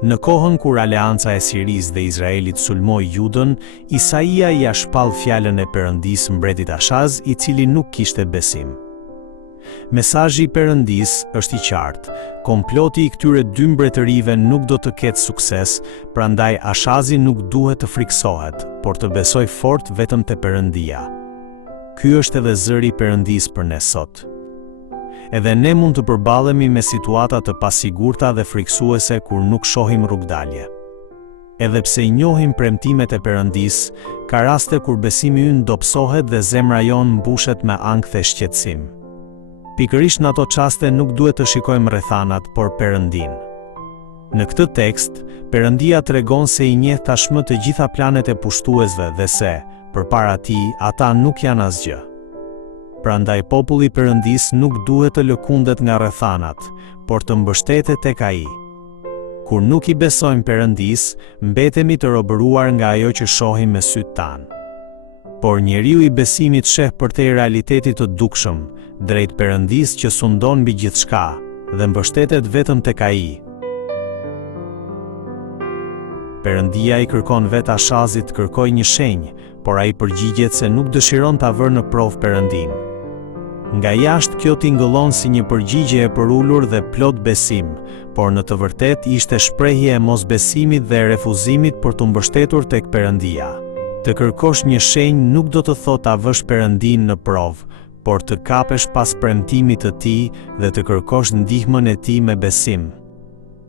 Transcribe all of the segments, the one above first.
Në kohën kur aleanca e Sirisë dhe Izraelit sulmoi Judën, Isaia ia shpall fjalën e Perëndisë mbretit Ashaz, i cili nuk kishte besim. Mesazhi i Perëndisë është i qartë. Komploti i këtyre dy mbretërive nuk do të ketë sukses, prandaj Ashazi nuk duhet të friksohet, por të besoj fort vetëm te Perëndia. Ky është edhe zëri i Perëndisë për ne sot. Edhe ne mund të përballemi me situata të pasigurta dhe friksuese kur nuk shohim rrugdalje. Edhe pse i njohim premtimet e Perëndisë, ka raste kur besimi ynë dobësohet dhe zemra jonë mbushet me ankth e shqetësim. Pikërisht në ato çaste nuk duhet të shikojmë rrethanat, por Perëndin. Në këtë tekst, Perëndia tregon se i njeh tashmë të gjitha planet e pushtuesve dhe se, përpara tij, ata nuk janë asgjë. Prandaj populli i Perëndisë nuk duhet të lëkundet nga rrethanat, por të mbështetet tek Ai. Kur nuk i besojmë Perëndisë, mbetemi të robëruar nga ajo që shohim me sytë tanë. Por njeriu i besimit sheh përtej realitetit të dukshëm, drejt Perëndisë që sundon mbi gjithçka dhe mbështetet vetëm tek Ai. Perëndia i kërkon vetë Ashazit të kërkojë një shenjë, por ai përgjigjet se nuk dëshiron ta vërë në provë Perëndin. Nga jashtë kjo tingëllon si një përgjigje e përulur dhe plot besim, por në të vërtetë ishte shprehje e mosbesimit dhe e refuzimit për të mbështetur tek Perëndia. Të kërkosh një shenjë nuk do të thotë ta vësh Perëndin në provë, por të kapesh pas premtimit të Tij dhe të kërkosh ndihmën e Tij me besim.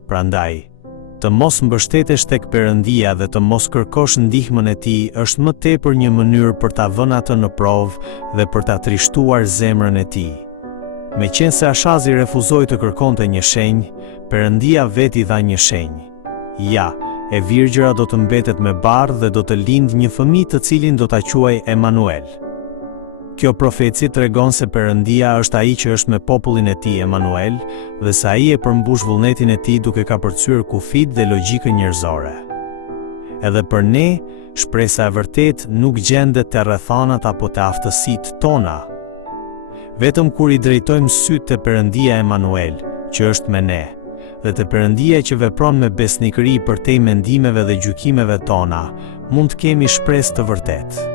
Prandaj, të mos mbështetesh tek Perëndia dhe të mos kërkosh ndihmën e Tij është më tepër një mënyrë për ta vënë atë në provë dhe për ta trishtuar zemrën e Tij. Meqense Ashazi refuzoi të kërkonte një shenjë, Perëndia vetë i dha një shenjë. Ja, e virgjëra do të mbetet me bardhë dhe do të lindë një fëmijë të cilin do ta quajë Emanuel. Kjo profeci tregon se Perëndia është ai që është me popullin e Tij Emanuel dhe se Ai e përmbush vullnetin e Tij duke kapërcyer kufit dhe logjikën njerëzore. Edhe për ne, shpresa e vërtet nuk gjendet te rrethanat apo te aftësitë tona. Vetëm kur i drejtojmë sytë te Perëndia Emanuel, që është me ne, dhe te Perëndia që vepron me besnikëri përtej mendimeve dhe gjykimeve tona, mund të kemi shpresë të vërtetë.